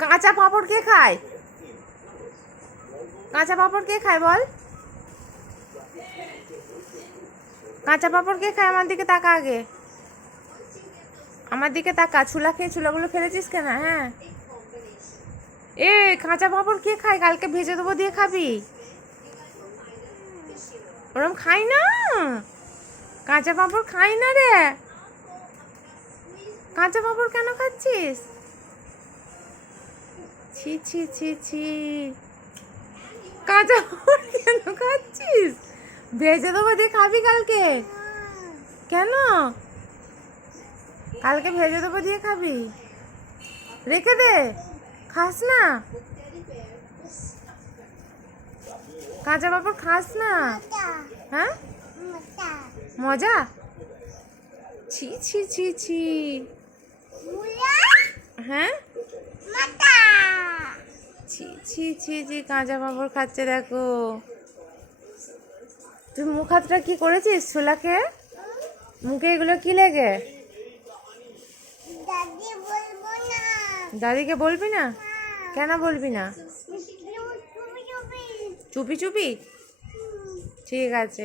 কাঁচা পাঁপড় কে খায়? কাঁচা পাঁপড় কে খায় বল? কাঁচা পাঁপড় কে খায়? আমার দিকে তাকা আগে, আমার দিকে তাকা। ছুলা খেয়ে ছুলাগুলো ফেলেছিস কেন? হ্যাঁ, এ কাঁচা পাঁপড় কে খায়? কালকে ভেজে দেবো, দিয়ে খাবি। ওরম খাই না, কাঁচা পাঁপড় খাই না রে। কাঁচা পাঁপড় কেন খাচ্ছিস? ছি ছি ছি ছি, কাঁচা পাঁপড় কেন খাচ্ছিস? ভেজে দেবো, দিয়ে খাবি কালকে। কেন? কালকে ভেজে দেবো, দিয়ে খাবি। রেখে দে, খাস না। কাঁচা পাঁপড় খাস না? হ্যাঁ, মজা। ছি ছি ছি ছি। হ্যাঁ, ছি ছি ছি ছি, কাঁচা পাঁপড় খাচ্ছে দেখো। তুই মুখ হাতটা কি করেছিস ছোলাকে? মুখে এগুলো কি লেগে? দাদিকে বলবি না? কেন বলবি না? চুপি চুপি, ঠিক আছে।